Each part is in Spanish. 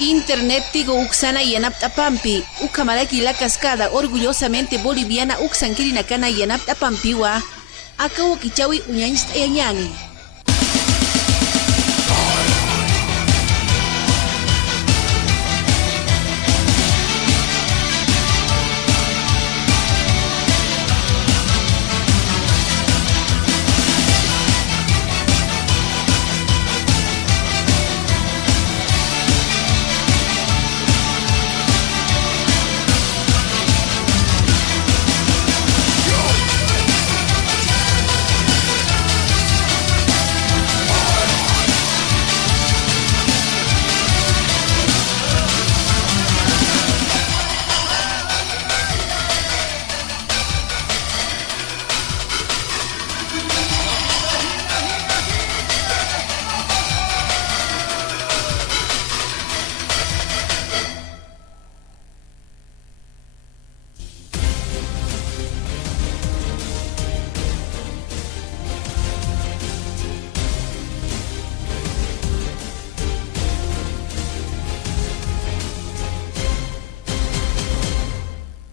Internet tigo uksana yanaptapampi, ukamaraki la cascada orgullosamente boliviana uksankirinakana yanaptapampiwa, akawo kichawi uñañist eñani.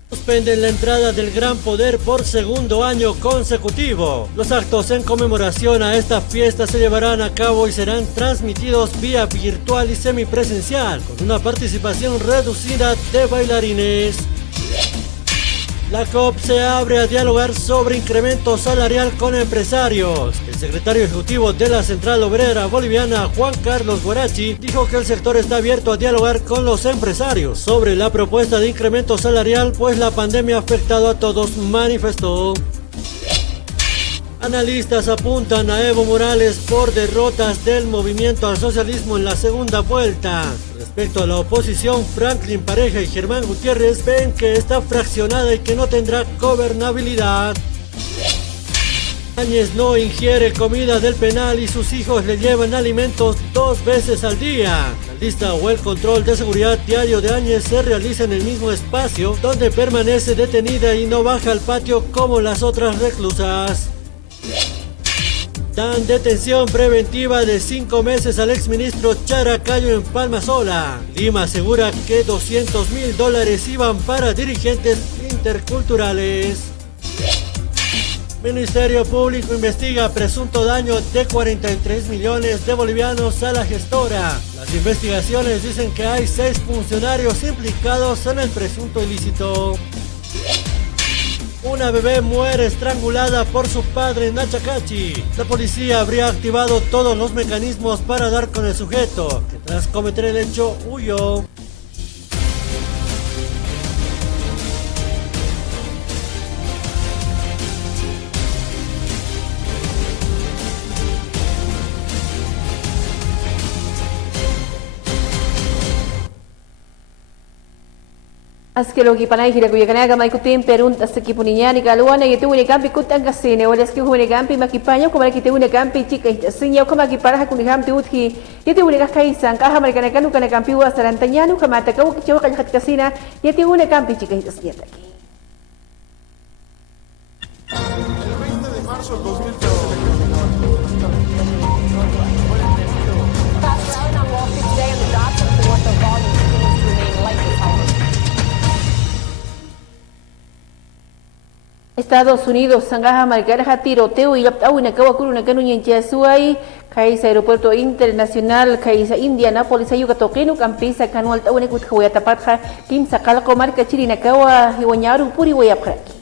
Suspenden la entrada del Gran Poder por segundo año consecutivo. Los actos en conmemoración a esta fiesta se llevarán a cabo y serán transmitidos vía virtual y semipresencial, con una participación reducida de bailarines. La COP se abre a dialogar sobre incremento salarial con empresarios. El secretario ejecutivo de la Central Obrera Boliviana, Juan Carlos Guarachi, dijo que el sector está abierto a dialogar con los empresarios sobre la propuesta de incremento salarial, pues la pandemia ha afectado a todos, manifestó. Analistas apuntan a Evo Morales por derrotas del movimiento al socialismo en la segunda vuelta. Respecto a la oposición, Franklin Pareja y Germán Gutiérrez ven que está fraccionada y que no tendrá gobernabilidad. Áñez no ingiere comida del penal y sus hijos le llevan alimentos 2 veces al día. La lista o el control de seguridad diario de Áñez se realiza en el mismo espacio donde permanece detenida y no baja al patio como las otras reclusas. Dan detención preventiva de 5 meses al exministro Characayo en Palmasola. Lima asegura que $200.000 iban para dirigentes interculturales. Ministerio Público investiga presunto daño de 43 millones de bolivianos a la gestora. Las investigaciones dicen que hay 6 funcionarios implicados en el presunto ilícito. Una bebé muere estrangulada por su padre en Nachacachi. La policía habría activado todos los mecanismos para dar con el sujeto, que tras cometer el hecho huyó. Askelo kipanay hira kuya kanaga may kutim perun tas kipuninya ni kaluan ay itu ni kampi kutang kasine walas ki hune kampi makipanya ko malaki te kampi chika sinya ko makipara hakuni kampi uthi yete une kaisang ka hamar kana kanu kana kampi wa sarantanya nu kamata ka ukicho ka khat kasina yete une kampi chika sinya taki. El 20 de marzo del 2013 Estados Unidos sangaha margaraja tiroteo y yaptawina kawakuru na kanu nyenchasuay kaisa aeropuerto internacional kaisa Indianapolis ayuga tokenu kampisa kanual tawne kut khawaya tapatha kim sakala ko marka chirina kawa hiwanyaru puri wayapkraki.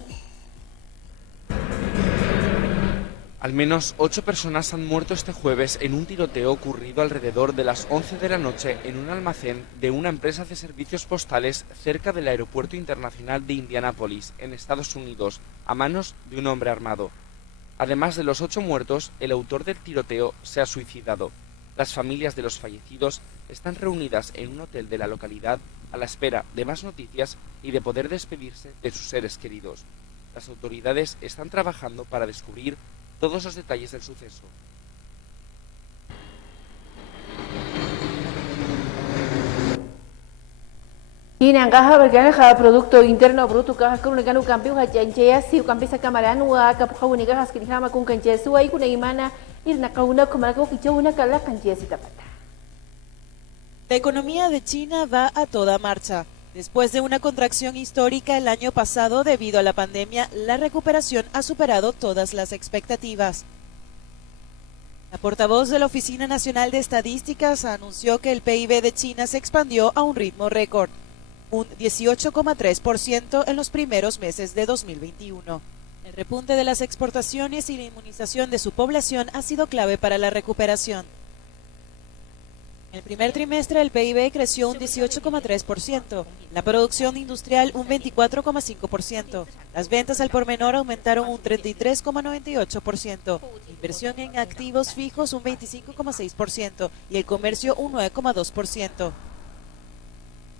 Al menos 8 personas han muerto este jueves en un tiroteo ocurrido alrededor de las 11 de la noche en un almacén de una empresa de servicios postales cerca del aeropuerto internacional de Indianápolis, en Estados Unidos, a manos de un hombre armado. Además de los 8 muertos, el autor del tiroteo se ha suicidado. Las familias de los fallecidos están reunidas en un hotel de la localidad a la espera de más noticias y de poder despedirse de sus seres queridos. Las autoridades están trabajando para descubrir todos los detalles del suceso. Inangaha bergana producto interno bruto kaha kuruna kanu kampi ha janjaya si kampi sa kamaran wa kapukawuni kaha skirihama kun kanjesu ai kuna imana irna kauna kumalako kichuna kala kanjesi tapata. La economía de China va a toda marcha. Después de una contracción histórica el año pasado debido a la pandemia, la recuperación ha superado todas las expectativas. La portavoz de la Oficina Nacional de Estadísticas anunció que el PIB de China se expandió a un ritmo récord, un 18,3% en los primeros meses de 2021. El repunte de las exportaciones y la inmunización de su población ha sido clave para la recuperación. En el primer trimestre el PIB creció un 18,3%, la producción industrial un 24,5%, las ventas al por menor aumentaron un 33,98%, inversión en activos fijos un 25,6% y el comercio un 9,2%.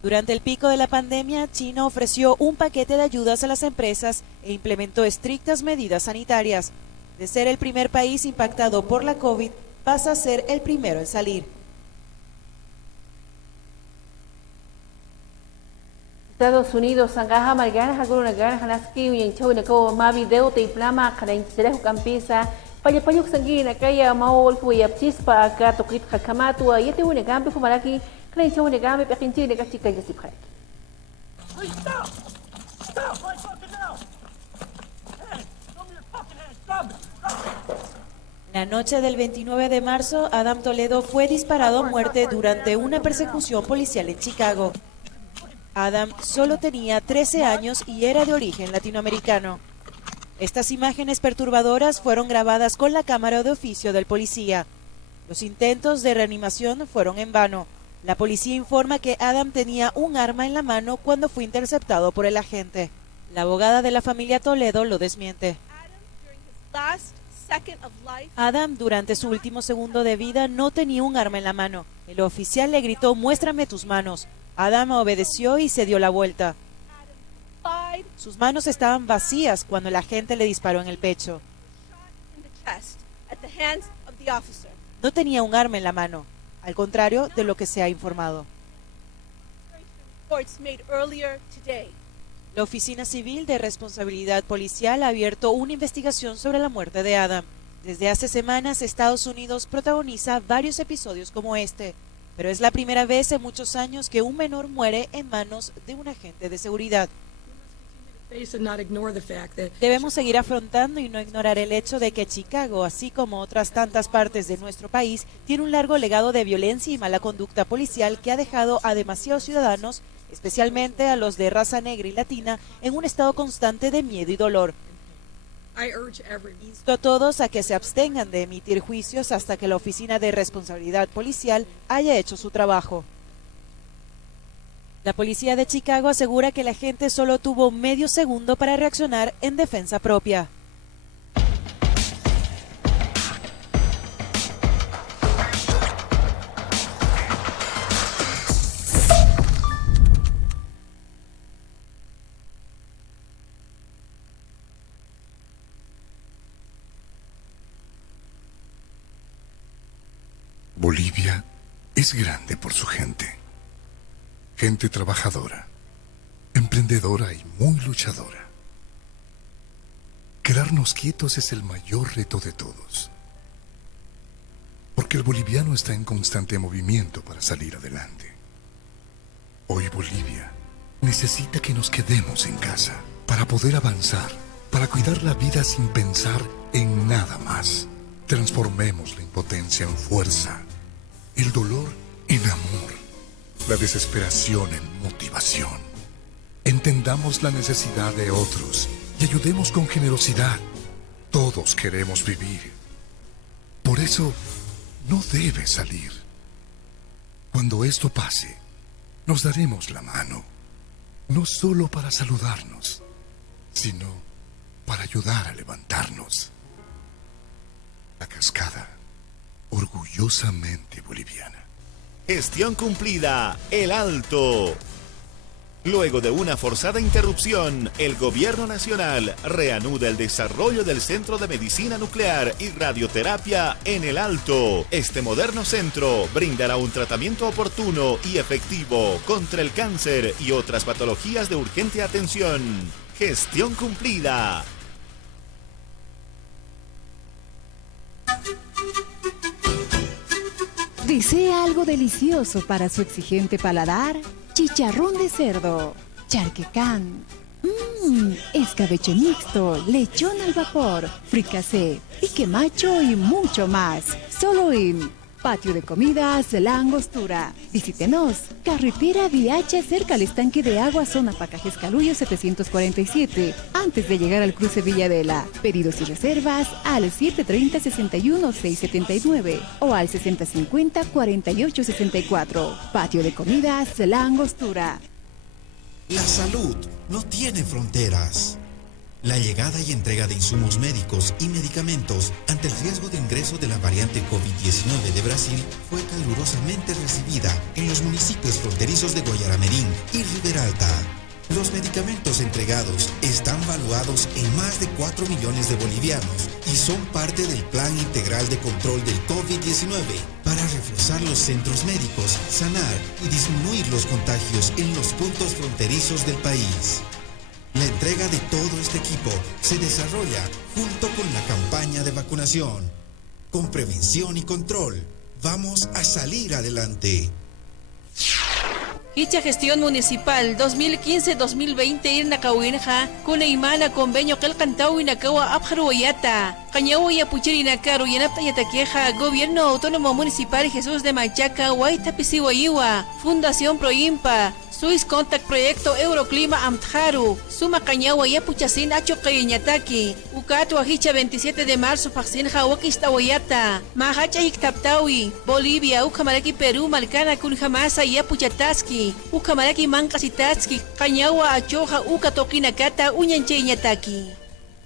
Durante el pico de la pandemia, China ofreció un paquete de ayudas a las empresas e implementó estrictas medidas sanitarias. De ser el primer país impactado por la COVID, pasa a ser el primero en salir. Estados Unidos sangaha margana haguna gana hanaski yang chau nako ma video te plama kada inchira hukampisa payapayuk sangina kaya maol kuyap chispa ka tokit hakamatu yete une gambi kumaraki kada inchau ne gambi pekinchi ne kachika jasipkhak. La noche del 29 de marzo, Adam Toledo fue disparado a muerte durante una persecución policial en Chicago. Adam solo tenía 13 años y era de origen latinoamericano. Estas imágenes perturbadoras fueron grabadas con la cámara de oficio del policía. Los intentos de reanimación fueron en vano. La policía informa que Adam tenía un arma en la mano cuando fue interceptado por el agente. La abogada de la familia Toledo lo desmiente. Adam, durante su último segundo de vida, no tenía un arma en la mano. El oficial le gritó: "Muéstrame tus manos". Adam obedeció y se dio la vuelta. Sus manos estaban vacías cuando el agente le disparó en el pecho. No tenía un arma en la mano, al contrario de lo que se ha informado. La Oficina Civil de Responsabilidad Policial ha abierto una investigación sobre la muerte de Adam. Desde hace semanas, Estados Unidos protagoniza varios episodios como este, pero es la primera vez en muchos años que un menor muere en manos de un agente de seguridad. Debemos seguir afrontando y no ignorar el hecho de que Chicago, así como otras tantas partes de nuestro país, tiene un largo legado de violencia y mala conducta policial que ha dejado a demasiados ciudadanos, especialmente a los de raza negra y latina, en un estado constante de miedo y dolor. Insto a todos a que se abstengan de emitir juicios hasta que la Oficina de Responsabilidad Policial haya hecho su trabajo. La policía de Chicago asegura que el agente solo tuvo medio segundo para reaccionar en defensa propia. Bolivia es grande por su gente. Gente trabajadora, emprendedora y muy luchadora. Quedarnos quietos es el mayor reto de todos. Porque el boliviano está en constante movimiento para salir adelante. Hoy Bolivia necesita que nos quedemos en casa para poder avanzar, para cuidar la vida sin pensar en nada más. Transformemos la impotencia en fuerza, el dolor en amor, la desesperación en motivación. Entendamos la necesidad de otros y ayudemos con generosidad. Todos queremos vivir. Por eso, no debe salir. Cuando esto pase, nos daremos la mano, no solo para saludarnos, sino para ayudar a levantarnos. La Cascada, orgullosamente boliviana. Gestión cumplida, El Alto. Luego de una forzada interrupción, el Gobierno Nacional reanuda el desarrollo del Centro de Medicina Nuclear y Radioterapia en El Alto. Este moderno centro brindará un tratamiento oportuno y efectivo contra el cáncer y otras patologías de urgente atención. Gestión cumplida. ¿Desea algo delicioso para su exigente paladar? Chicharrón de cerdo, charquecán, escabeche mixto, lechón al vapor, fricasé, pique macho y mucho más. Solo en Patio de Comidas La Angostura. Visítenos. Carretera Viacha cerca al estanque de agua, zona Pacajes Caluyo 747. Antes de llegar al cruce Villadela. Pedidos y reservas al 730-61-679 o al 6050-4864. Patio de Comidas La Angostura. La salud no tiene fronteras. La llegada y entrega de insumos médicos y medicamentos ante el riesgo de ingreso de la variante COVID-19 de Brasil fue calurosamente recibida en los municipios fronterizos de Guayaramerín y Riberalta. Los medicamentos entregados están valuados en más de 4 millones de bolivianos y son parte del Plan Integral de Control del COVID-19 para reforzar los centros médicos, sanar y disminuir los contagios en los puntos fronterizos del país. La entrega de todo este equipo se desarrolla junto con la campaña de vacunación. Con prevención y control, vamos a salir adelante. Dicha gestión municipal 2015-2020 irna kawinja kuna imana convenio kelkantawi nakawa abjaruayata Cañahuaya Puchirinakaru yanapta yataqueja Gobierno Autónomo Municipal Jesús de Machaca Huaytapisihuayua Fundación Proimpa Swiss Contact Proyecto Euroclima Amtharu Suma Cañahuaya Puchacin Acho Cayeñataki Ucatu Ajicha 27 de marzo Paxinja Wakistawayata Mahacha Iktaptawi Bolivia Ucamaraki Perú Malcana Kunjamasa Yapuchataski Ucamaraki Mancasitaski Cañahua Achoja Ucatoquinacata Uñancheñataki.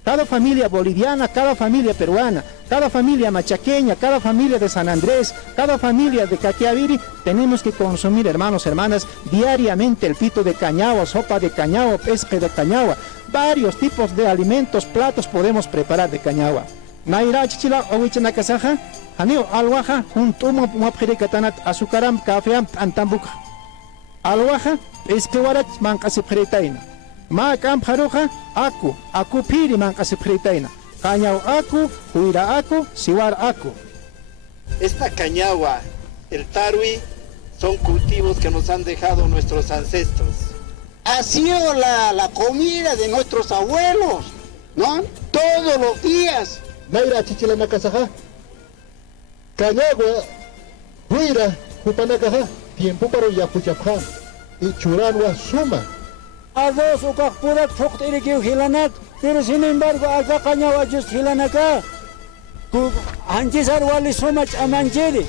Cada familia boliviana, cada familia peruana, cada familia machaqueña, cada familia de San Andrés, cada familia de Caquiaviri, tenemos que consumir, hermanos, hermanas, diariamente el pito de cañagua, sopa de cañagua, pesca de cañagua, varios tipos de alimentos, platos podemos preparar de cañagua. Naira chichila owichanacasaja, haneo alwaja, juntumo muapjericatanat azucaram, cafeam, antambuca. Alwaja, esquewarach mancasipjeritaina. Ma camparuja, aku piri mancasipjeritaina. Cañao aku, huira aku, siwar aku. Esta cañagua, el tarwi, son cultivos que nos han dejado nuestros ancestros. Ha sido la comida de nuestros abuelos, ¿no? Todos los días. Naira chichila nakasaja. Cañagua, huira, hupanakaja, tiempo para yapuchapja. Y churanwa suma. Arroz o kakpura çok erikiyor hilanat. Pero sin embargo acá cañagua just hilanaka. Anjisar wali so much amanjeri.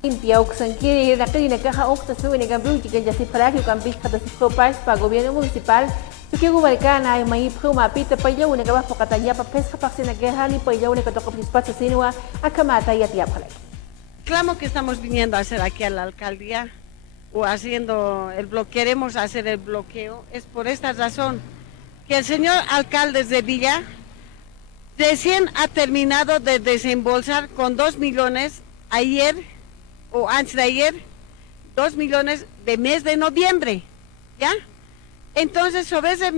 Limpia Oxanquiri, Raquelina Caja Oxta, Sube, Negambru, Chica Yasiparaque, Campis, Patasipropais, para Gobierno Municipal, Sukigu Maricana, Maí Pruma, Pita, Paya, una Gaba Focatayapa, Pesca, Paxina Guerra, ni Paya, una Cotoca Principal, Sinua, Acamata y Atiapalay. Clamo que estamos viniendo a hacer aquí a la alcaldía o haciendo queremos hacer el bloqueo, es por esta razón, que el señor alcalde de Villa recién ha terminado de desembolsar con 2 millones ayer, o antes de ayer, 2 millones de mes de noviembre, ¿ya? Entonces, sobre ese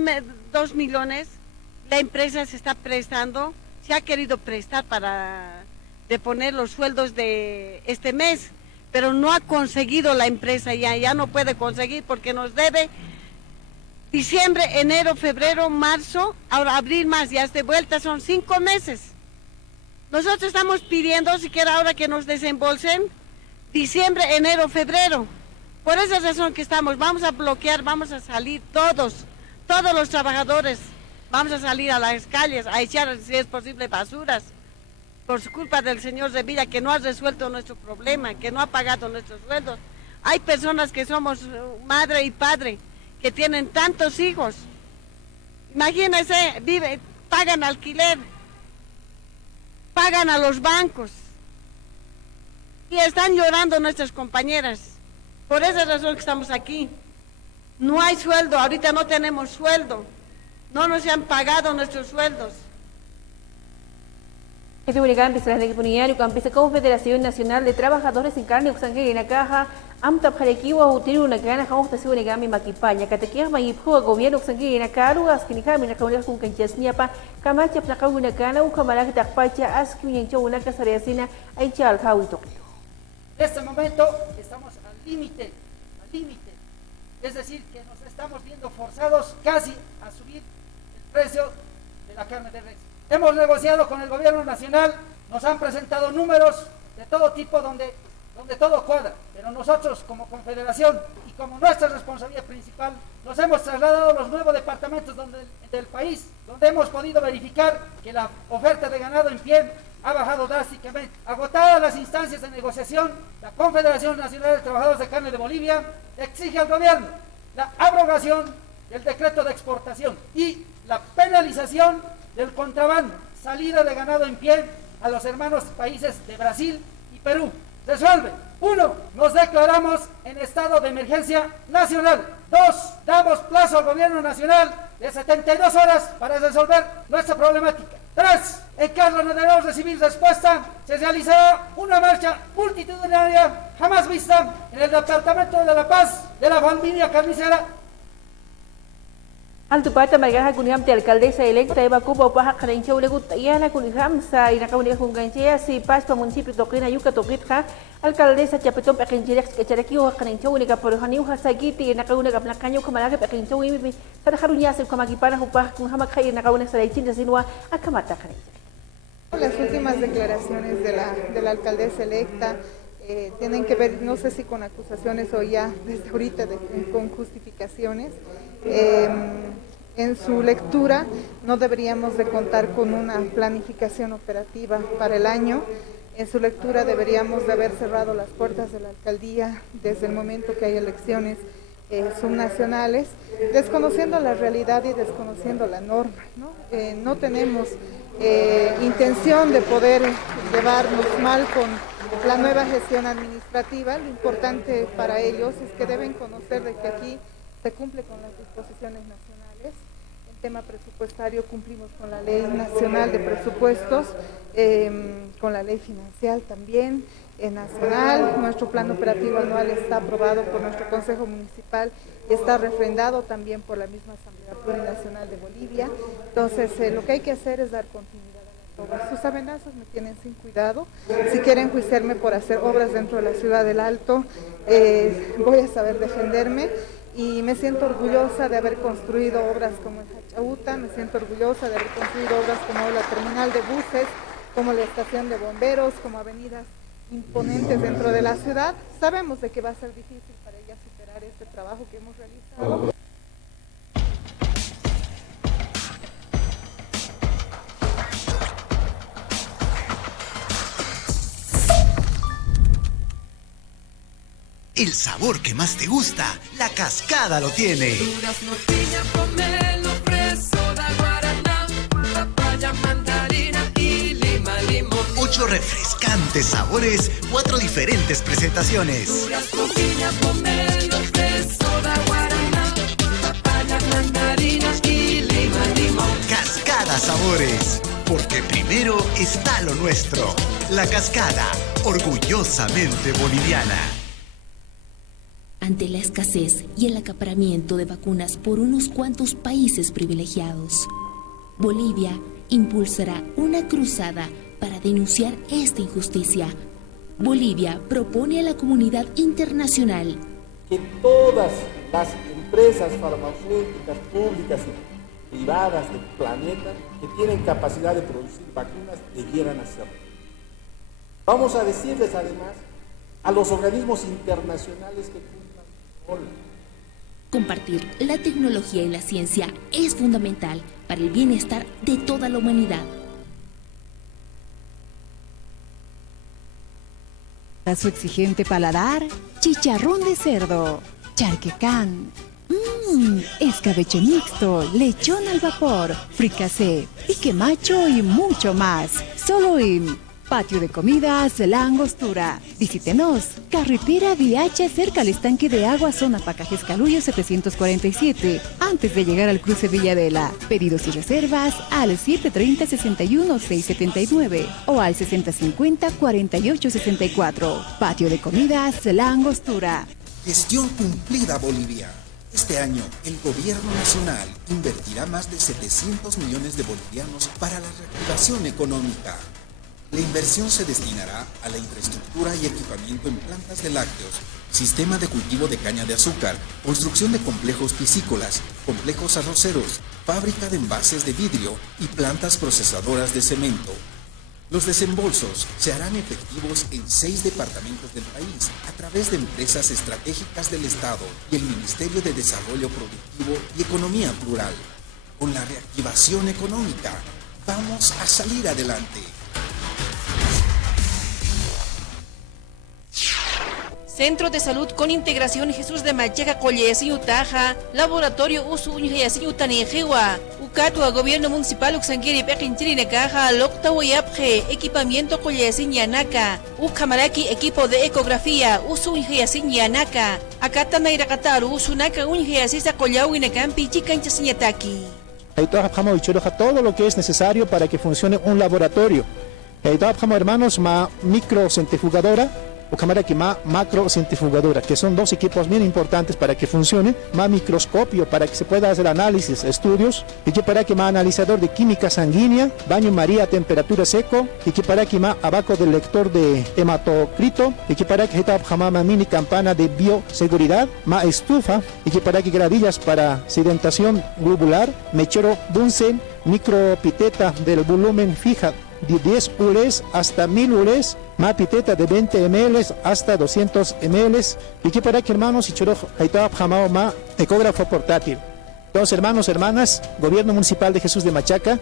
2 millones, la empresa se está prestando, se ha querido prestar para deponer los sueldos de este mes, pero no ha conseguido la empresa ya no puede conseguir porque nos debe diciembre, enero, febrero, marzo, ahora abril más, ya de vuelta son 5 meses. Nosotros estamos pidiendo, siquiera ahora que nos desembolsen, diciembre, enero, febrero. Por esa razón que vamos a bloquear, vamos a salir todos los trabajadores, vamos a salir a las calles, a echar, si es posible, basuras, por su culpa del señor de Villa, que no ha resuelto nuestro problema, que no ha pagado nuestros sueldos. Hay personas que somos madre y padre, que tienen tantos hijos. Imagínense, pagan alquiler, pagan a los bancos, y están llorando nuestras compañeras. Por esa razón que estamos aquí. No hay sueldo, ahorita no tenemos sueldo. No nos han pagado nuestros sueldos. Este únicamente se las de Kipuniani, campesa Confederación Nacional de Trabajadores en Carne, Uxanque en la caja, Amta Parekiwa, Utiru, una gana, Hausta, Unigami, Maquipaña, Catequia, Mayipua, Gobierno, Uxanque en la Caru, Askinihami, Nakauna, con Canchasniapa, Camacha, Placa, una gana, Ucamalak, Takpacha, Askin, una Casareacina, Aicha, Alcauito. En este momento estamos al límite, es decir, que nos estamos viendo forzados casi a subir el precio de la carne de res. Hemos negociado con el gobierno nacional, nos han presentado números de todo tipo donde todo cuadra, pero nosotros como confederación y como nuestra responsabilidad principal nos hemos trasladado a los nuevos departamentos del país, donde hemos podido verificar que la oferta de ganado en pie ha bajado drásticamente. Agotadas las instancias de negociación, la Confederación Nacional de Trabajadores de Carne de Bolivia exige al gobierno la abrogación del decreto de exportación y la penalización del contrabando, salida de ganado en pie a los hermanos países de Brasil y Perú. Resuelve. 1. Nos declaramos en estado de emergencia nacional. 2. Damos plazo al gobierno nacional de 72 horas para resolver nuestra problemática. 3. En caso no debemos recibir respuesta, se realizará una marcha multitudinaria jamás vista en el departamento de La Paz de la familia carnicera. Altupata Margaja Kuniham te alcaldesa electa Eva Cuba Paja Karencha Ulegut Yana Kuniham sa Inakauni Kunganchea si Paspa municipio Toquina Yuca Toquitja alcaldesa Chapetón Pequenchirex Kacharaki o Karencha Unica por Janiu Hasagiti Inakauna Kapnacaño Kamalaga Pequencha Uimi Sarajaruña se Kamakipana Upaj Kunhamakay Inakauna Saraitin de Sinua Akamata Karencha. Las últimas declaraciones de la alcaldesa electa tienen que ver, no sé si con acusaciones o ya desde ahorita con justificaciones. En su lectura no deberíamos de contar con una planificación operativa para el año. En su lectura deberíamos de haber cerrado las puertas de la alcaldía desde el momento que hay elecciones subnacionales, desconociendo la realidad y desconociendo la norma, ¿no? No tenemos intención de poder llevarnos mal con la nueva gestión administrativa. Lo importante para ellos es que deben conocer de que aquí se cumple con las disposiciones nacionales. En tema presupuestario cumplimos con la Ley Nacional de Presupuestos, con la Ley Financiera también nacional. Nuestro plan operativo anual está aprobado por nuestro Consejo Municipal y está refrendado también por la misma Asamblea Plurinacional de Bolivia. Entonces, lo que hay que hacer es dar continuidad a las obras. Sus amenazas me tienen sin cuidado. Si quieren juiciarme por hacer obras dentro de la ciudad del Alto, voy a saber defenderme. Y me siento orgullosa de haber construido obras como el Hachauta, me siento orgullosa de haber construido obras como la terminal de buses, como la estación de bomberos, como avenidas imponentes dentro de la ciudad. Sabemos de que va a ser difícil para ellas superar este trabajo que hemos realizado. El sabor que más te gusta, La Cascada lo tiene. 8 refrescantes sabores, 4 diferentes presentaciones. Cascada Sabores, porque primero está lo nuestro. La Cascada, orgullosamente boliviana. Ante la escasez y el acaparamiento de vacunas por unos cuantos países privilegiados, Bolivia impulsará una cruzada para denunciar esta injusticia. Bolivia propone a la comunidad internacional que todas las empresas farmacéuticas públicas y privadas del planeta que tienen capacidad de producir vacunas debieran hacerlo. Vamos a decirles además a los organismos internacionales que cumplan su rol. Compartir la tecnología y la ciencia es fundamental para el bienestar de toda la humanidad. Para su exigente paladar, chicharrón de cerdo, charquecán, escabeche mixto, lechón al vapor, fricasé, pique macho y mucho más. Solo en Patio de comidas La Angostura. Visítenos. Carretera Viacha cerca al estanque de agua, zona Pacajes Caluyo 747. Antes de llegar al cruce Villadela. Pedidos y reservas al 730-61-679 o al 6050-4864. Patio de comidas La Angostura. Gestión cumplida Bolivia. Este año, el gobierno nacional invertirá más de 700 millones de bolivianos para la reactivación económica. La inversión se destinará a la infraestructura y equipamiento en plantas de lácteos, sistema de cultivo de caña de azúcar, construcción de complejos piscícolas, complejos arroceros, fábrica de envases de vidrio y plantas procesadoras de cemento. Los desembolsos se harán efectivos en 6 departamentos del país a través de empresas estratégicas del Estado y el Ministerio de Desarrollo Productivo y Economía Plural. Con la reactivación económica, vamos a salir adelante. Centro de Salud con Integración Jesús de Machaca Collesi Utaja, Laboratorio Usu Uñjayasi Utanejewa, Ucatua Gobierno Municipal Uxanguiri Pequinchiri Caja, Locta Wayapje, Equipamiento Collesi Ñanaca, Ucamaraki Equipo de Ecografía, Usu Uñjayasi Ñanaca, Acatana Irakataru, Usunaka Uñjayasi Sacollawi Necampi, Chicanchasiñataki. Ahí trabajamos todo lo que es necesario para que funcione un laboratorio. Ahí trabajamos, hermanos, microcentrifugadora, o cámara que más macrocentrifugadora, que son dos equipos bien importantes para que funcione, más microscopio para que se pueda hacer análisis, estudios, y que para que más analizador de química sanguínea, baño María a temperatura seco, y que para que más abaco del lector de hematocrito, y que para que está jamás más mini campana de bioseguridad, más estufa, y que para que gradillas para sedentación globular, mechero Bunsen, micropiteta del volumen fija de 10 ules hasta 1000 ules, más piteta de 20 ml hasta 200 ml, y que para que hermanos y choro haitaba jamao más ecógrafo portátil. Entonces, hermanas, Gobierno Municipal de Jesús de Machaca,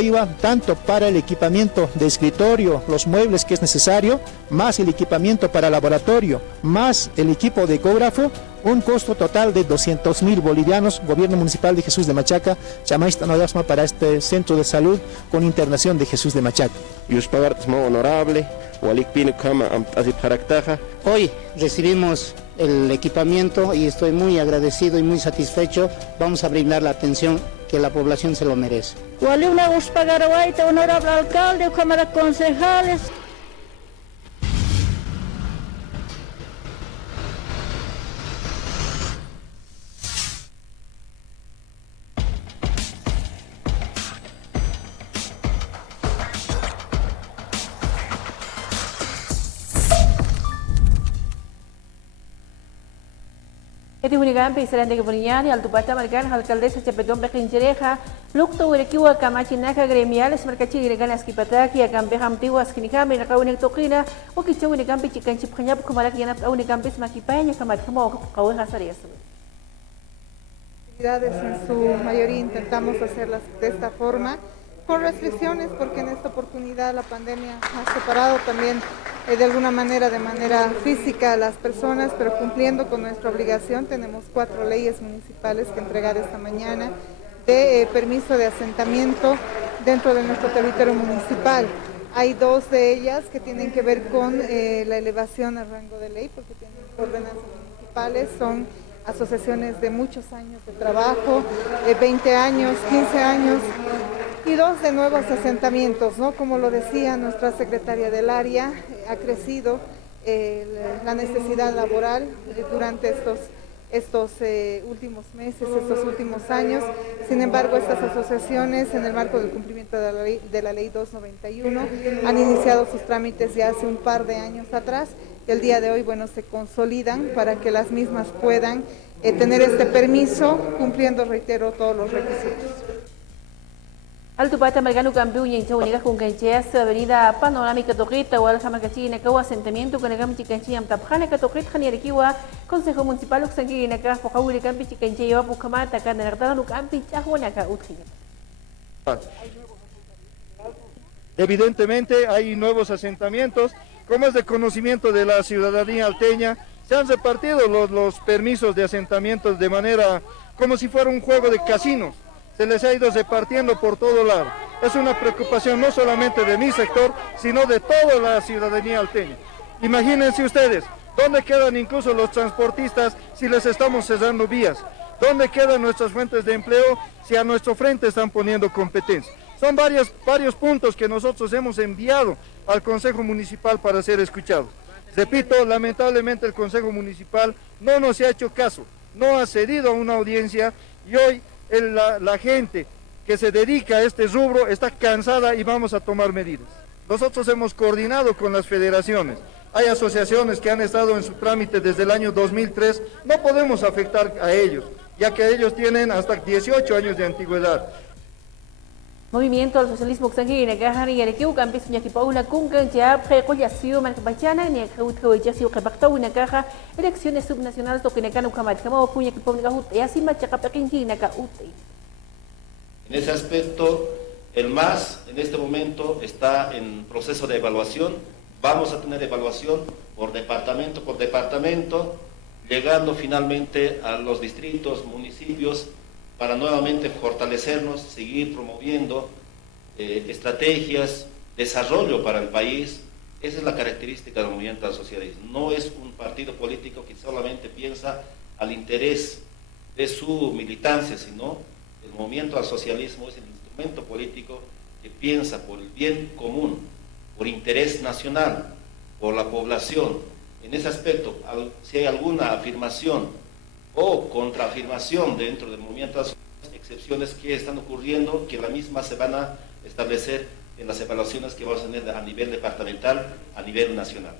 iba tanto para el equipamiento de escritorio, los muebles que es necesario, más el equipamiento para laboratorio, más el equipo de ecógrafo, un costo total de 200.000 bolivianos. Gobierno Municipal de Jesús de Machaca, chamaista no para este centro de salud con internación de Jesús de Machaca. Honorable, hoy recibimos el equipamiento y estoy muy agradecido y muy satisfecho. Vamos a brindar la atención que la población se lo merece. Honorable alcalde, cámara de concejales. Eti Unigampi, Serante Gaboniani, Altupata Margan, Alcaldesa Chapetón Pequinchereja, Lucto Urekiwa, Kamachinaka, Gremiales, Marcachi, Greganas Kipataki, Akampeja Antigua, Skinihami, Nakaunik Tokina, Okicho Unigampi, Chican Chipanyap, Kumarakianap, Unigampis, Makipaña, Kamatamo, Kaweja Sarias. Actividades en su mayoría intentamos hacerlas de esta forma, con restricciones, porque en esta oportunidad la pandemia ha separado también de alguna manera, de manera física a las personas, pero cumpliendo con nuestra obligación. Tenemos 4 leyes municipales que entregar esta mañana de permiso de asentamiento dentro de nuestro territorio municipal. Hay 2 de ellas que tienen que ver con la elevación al rango de ley, porque tienen ordenanzas municipales, son asociaciones de muchos años de trabajo, 20 años, 15 años, y 2 de nuevos asentamientos, ¿no? Como lo decía nuestra secretaria del área, ha crecido la necesidad laboral durante estos últimos meses, estos últimos años. Sin embargo, estas asociaciones, en el marco del cumplimiento de la ley 291, han iniciado sus trámites ya hace un par de años atrás. El día de hoy, bueno, se consolidan para que las mismas puedan tener este permiso, cumpliendo, reitero, todos los requisitos. Altupata Margano Campiú y en Chauniga con Cancheas, Avenida Panorámica Toquita, Hualjamacachi, Nacawa, asentamiento con Agam Chicanchiam Tapjana, Catoquit, Janiarikiwa, Consejo Municipal Uxangui, Nacá, Fojauri, Campi, Chicanchia, Bucamata, Canartana, Campi, Chahuanaca, Utjina. Evidentemente hay nuevos asentamientos, como es de conocimiento de la ciudadanía alteña, se han repartido los permisos de asentamientos de manera como si fuera un juego de casinos. Se les ha ido repartiendo por todo lado. es una preocupación no solamente de mi sector, sino de toda la ciudadanía alteña. Imagínense ustedes, ¿dónde quedan incluso los transportistas si les estamos cerrando vías? ¿Dónde quedan nuestras fuentes de empleo si a nuestro frente están poniendo competencia? Son varios puntos que nosotros hemos enviado al Consejo Municipal para ser escuchados. Repito, lamentablemente el Consejo Municipal no nos ha hecho caso, no ha cedido a una audiencia y hoy la gente que se dedica a este rubro está cansada y vamos a tomar medidas. Nosotros hemos coordinado con las federaciones. Hay asociaciones que han estado en su trámite desde el año 2003, no podemos afectar a ellos, ya que ellos tienen hasta 18 años de antigüedad. Movimiento al Socialismo Extranjero y en el campus de Paula Kunga ya precoyació Marcabachana en el que ya se ocupó una caja elecciones subnacionales que necano camat como puña que pone y así machaca pequeñina que En ese aspecto, el MAS en este momento está en proceso de evaluación. Vamos a tener evaluación por departamento, llegando finalmente a los distritos, municipios, para nuevamente fortalecernos, seguir promoviendo estrategias, desarrollo para el país. Esa es la característica del movimiento al socialismo. No es un partido político que solamente piensa al interés de su militancia, sino el movimiento al socialismo es el instrumento político que piensa por el bien común, por interés nacional, por la población. En ese aspecto, si hay alguna afirmación o contraafirmación dentro del movimiento de excepciones que están ocurriendo, que la misma se van a establecer en las evaluaciones que vamos a tener a nivel departamental, a nivel nacional.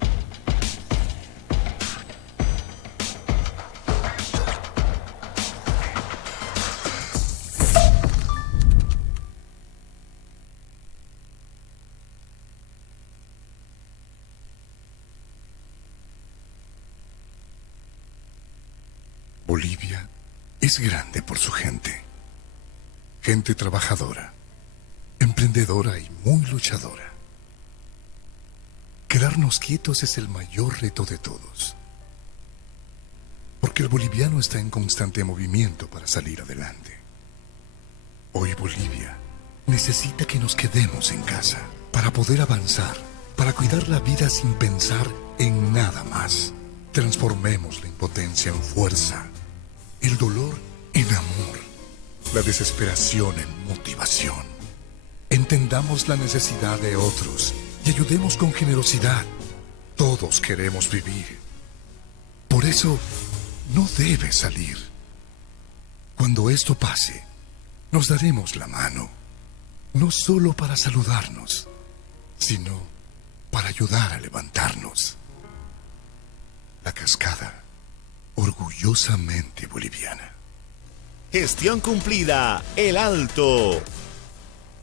Bolivia es grande por su gente. Gente trabajadora, emprendedora y muy luchadora. Quedarnos quietos es el mayor reto de todos. Porque el boliviano está en constante movimiento para salir adelante. Hoy Bolivia necesita que nos quedemos en casa para poder avanzar, para cuidar la vida sin pensar en nada más. Transformemos la impotencia en fuerza, el dolor en amor, la desesperación en motivación. Entendamos la necesidad de otros y ayudemos con generosidad. Todos queremos vivir. Por eso, no debes salir. Cuando esto pase, nos daremos la mano, no solo para saludarnos, sino para ayudar a levantarnos. La Cascada, orgullosamente boliviana. Gestión cumplida, El Alto.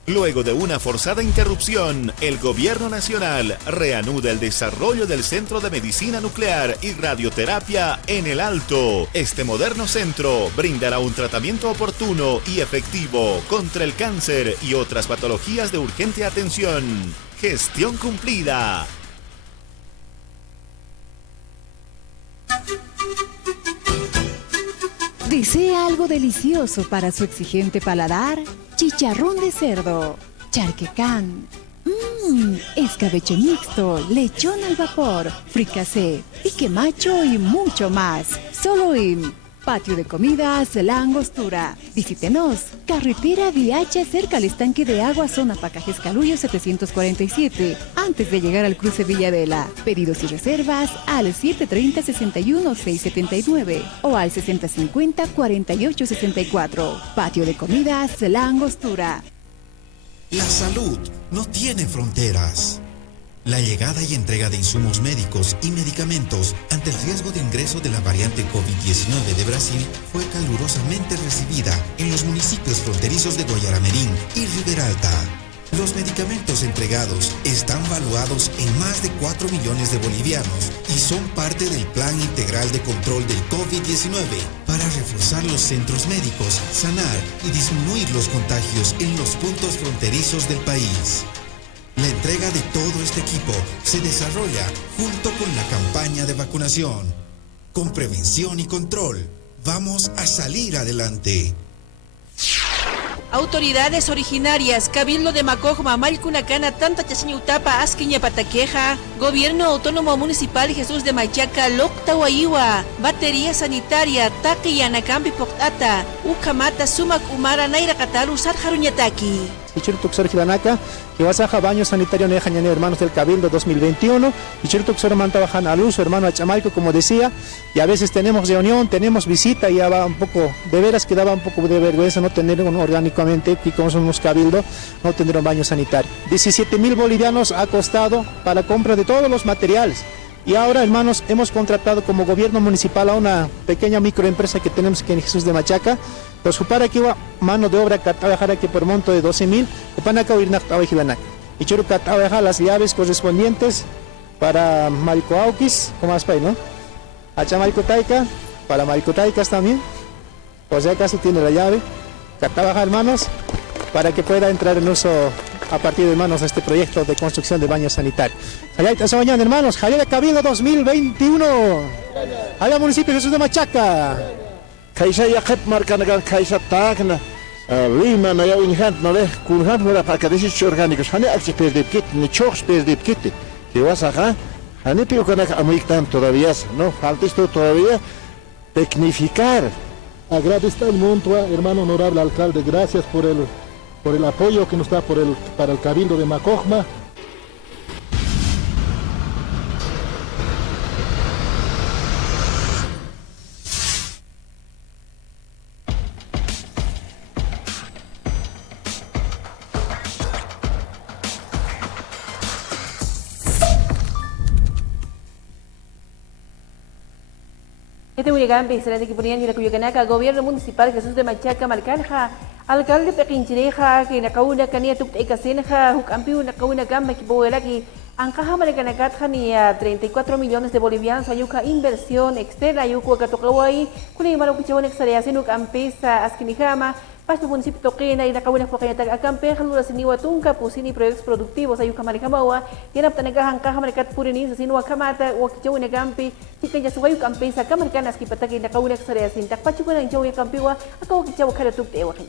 Luego de una forzada interrupción, el Gobierno Nacional reanuda el desarrollo del Centro de Medicina Nuclear y Radioterapia en El Alto. Este moderno centro brindará un tratamiento oportuno y efectivo contra el cáncer y otras patologías de urgente atención. Gestión cumplida. ¿Desea algo delicioso para su exigente paladar? Chicharrón de cerdo, charquecán, escabeche mixto, lechón al vapor, fricasé, pique macho y mucho más. Solo en Patio de Comidas La Angostura. Visítenos. Carretera Viacha cerca al estanque de agua, zona Pacajes Calullo 747. Antes de llegar al cruce Villadela. Pedidos y reservas al 730-61-679 o al 6050-4864. Patio de Comidas La Angostura. La salud no tiene fronteras. La llegada y entrega de insumos médicos y medicamentos ante el riesgo de ingreso de la variante COVID-19 de Brasil fue calurosamente recibida en los municipios fronterizos de Guayaramerín y Riberalta. Los medicamentos entregados están valuados en más de 4 millones de bolivianos y son parte del Plan Integral de Control del COVID-19 para reforzar los centros médicos, sanar y disminuir los contagios en los puntos fronterizos del país. La entrega de todo este equipo se desarrolla junto con la campaña de vacunación. Con prevención y control, vamos a salir adelante. Autoridades originarias, Cabildo de Macojma, Malcunacana, Tanta Chasiñutapa, Asquiña Pataqueja, Gobierno Autónomo Municipal Jesús de Machaca, Loctahuayua, Batería Sanitaria, Taqui Yanacampi Poctata, Ucamata, Sumac Umara, Naira Cataru, Sarjaruñataki. Ichirtuxor Gilanaka, que vas a baño sanitario nejañane hermanos del Cabildo 2021, Ichirtuxor mantabajan al uso hermano a Chamalco, como decía, y a veces tenemos reunión, tenemos visita, y ya va un poco, de veras que daba un poco de vergüenza no tener orgánicamente, y como somos Cabildo, no tener un baño sanitario. 17.000 bolivianos ha costado para compra de todos los materiales. Y ahora, hermanos, hemos contratado como gobierno municipal a una pequeña microempresa que tenemos aquí en Jesús de Machaca. Pues para que va mano de obra que trabajar aquí por monto de 12.000, para que ir a y churu que trabajar las llaves correspondientes para Maricoauquis, como aspa, ¿no? Hacha Maricotaika, para Maricotaikas también. Por si acaso tiene la llave, que trabaja, hermanos, para que pueda entrar en uso a partir de manos de este proyecto de construcción de baños sanitarios. Allá está mañana, hermanos, Jalera Cabildo 2021. Allá municipio Jesús de Machaca. Kaisa ya kep marcanagan kaisa takna. Lima na ya inhant no le kunhan mura para que desis orgánicos. Hane axis perdip kit, ni chox perdip kit. Que vas acá, hane pio con amiktan todavía, no falta esto todavía tecnificar. Agradecer al mundo, hermano honorable alcalde, gracias por el apoyo que nos da para el Cabildo de Macojma. Este Urigambi, será de que ponían la Cuyacanaca, Gobierno Municipal Jesús de Machaca, Marcanja, Alcalde Pequinchireja, que Nakauna Cania Tucasenja, Jucampiu, Nakauna Gamba, que Boelaki, Ancaja Maracanacat, ni a 34 millones de bolivianos, Ayuca, inversión externa, Ayuco, Catocawai, Culimaro Pichón, Exariacinuk, Ampesa, Asquinijama, Pasto municipio Toquena y Nakauna Fucayatac, Acampeja, Lura Siniwatunca, Pusini, proyectos productivos, Ayuca Maricamawa, Yanaptanaga, Ancaja Maricat Purinis, Sinua Kamata, Wakichawina Gampi, Chica Yasuayu Campesa, Camarcanas, Kipataki, Nakauna Exariacin, Takpachuana, y Chawia Campiwa, Akawakichawa Karatuk de Ewahin.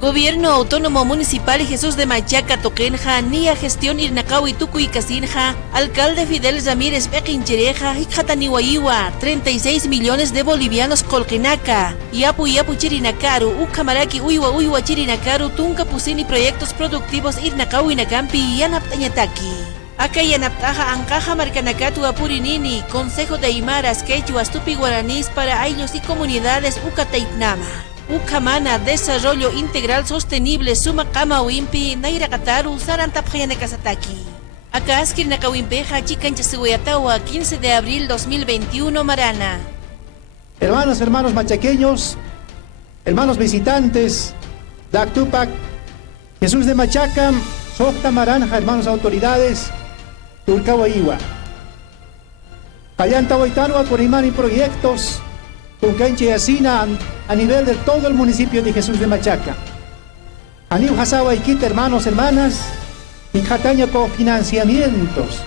Gobierno Autónomo Municipal Jesús de Machaca Toquenja, Nia Gestión Irnacawi Tucuy Casinja, Alcalde Fidel Ramírez Pequinchereja, Hikataniwaiwa, 36 millones de bolivianos Colquenaca, Yapu Chirinakaru, Ucamaraki Uywa Chirinakaru, Tunca Pusini proyectos productivos Irnacawi Nakampi y Yanaptañataki. Acá Yanaptaja Ancaja Marcanacatu Apurinini, Consejo de Aymaras, Quechuas, Tupi Guaraníes para ayllos y comunidades Ucataitnama. Ucamana, Desarrollo Integral Sostenible, Suma Kama Wimpi, Naira Kataru, Sarantapjayane Kasataki. Acá Askir Nakawimpeja, Chicancha Siguayatawa, 15 de abril 2021, Marana. Hermanos machaqueños, hermanos visitantes, Dac Tupac, Jesús de Machaca, Socta Maranja, hermanos autoridades, Tulcahuaiwa. Payantahuaitanua, Corimani Proyectos, Tuncanche y Asina a nivel de todo el municipio de Jesús de Machaca. Aniu Hasawa y Quita, hermanas, y Jataña con financiamientos.